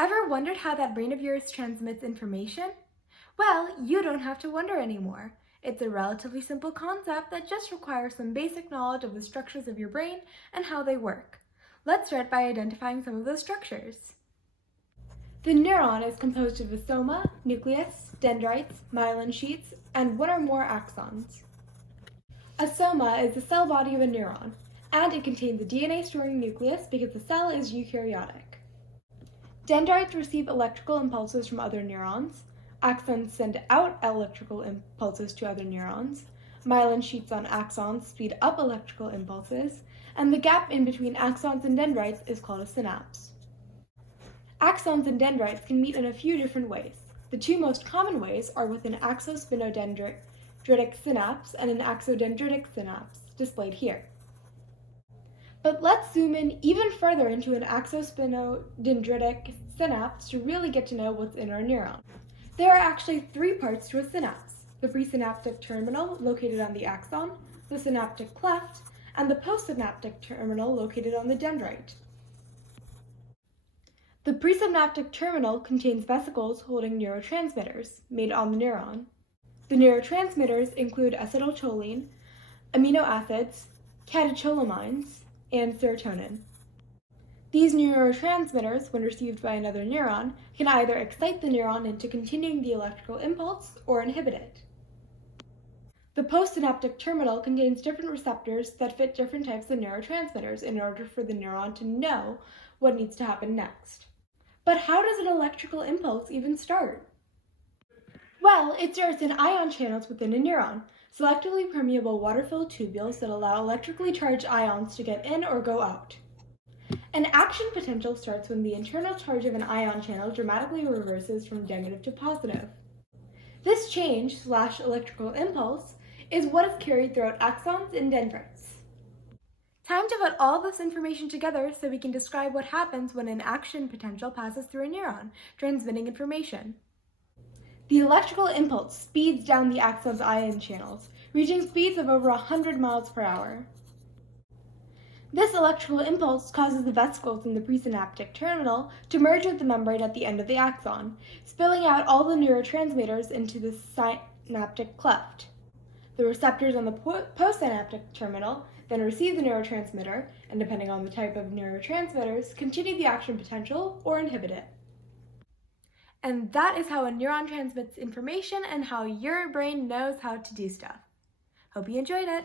Ever wondered how that brain of yours transmits information? Well, you don't have to wonder anymore. It's a relatively simple concept that just requires some basic knowledge of the structures of your brain and how they work. Let's start by identifying some of those structures. The neuron is composed of a soma, nucleus, dendrites, myelin sheaths, and one or more axons. A soma is the cell body of a neuron, and it contains a DNA-storing nucleus because the cell is eukaryotic. Dendrites receive electrical impulses from other neurons. Axons send out electrical impulses to other neurons. Myelin sheaths on axons speed up electrical impulses, and the gap in between axons and dendrites is called a synapse. Axons and dendrites can meet in a few different ways. The two most common ways are with an axospinodendritic synapse and an axodendritic synapse, displayed here. But let's zoom in even further into an axospinodendritic synapse to really get to know what's in our neuron. There are actually three parts to a synapse: the presynaptic terminal located on the axon, the synaptic cleft, and the postsynaptic terminal located on the dendrite. The presynaptic terminal contains vesicles holding neurotransmitters made on the neuron. The neurotransmitters include acetylcholine, amino acids, catecholamines, and serotonin. These neurotransmitters, when received by another neuron, can either excite the neuron into continuing the electrical impulse or inhibit it. The postsynaptic terminal contains different receptors that fit different types of neurotransmitters in order for the neuron to know what needs to happen next. But how does an electrical impulse even start? Well, it starts in ion channels within a neuron, selectively permeable water-filled tubules that allow electrically charged ions to get in or go out. An action potential starts when the internal charge of an ion channel dramatically reverses from negative to positive. This change, electrical impulse, is what is carried throughout axons and dendrites. Time to put all this information together so we can describe what happens when an action potential passes through a neuron, transmitting information. The electrical impulse speeds down the axon's ion channels, reaching speeds of over 100 miles per hour. This electrical impulse causes the vesicles in the presynaptic terminal to merge with the membrane at the end of the axon, spilling out all the neurotransmitters into the synaptic cleft. The receptors on the postsynaptic terminal then receive the neurotransmitter, and depending on the type of neurotransmitters, continue the action potential or inhibit it. And that is how a neuron transmits information and how your brain knows how to do stuff. Hope you enjoyed it!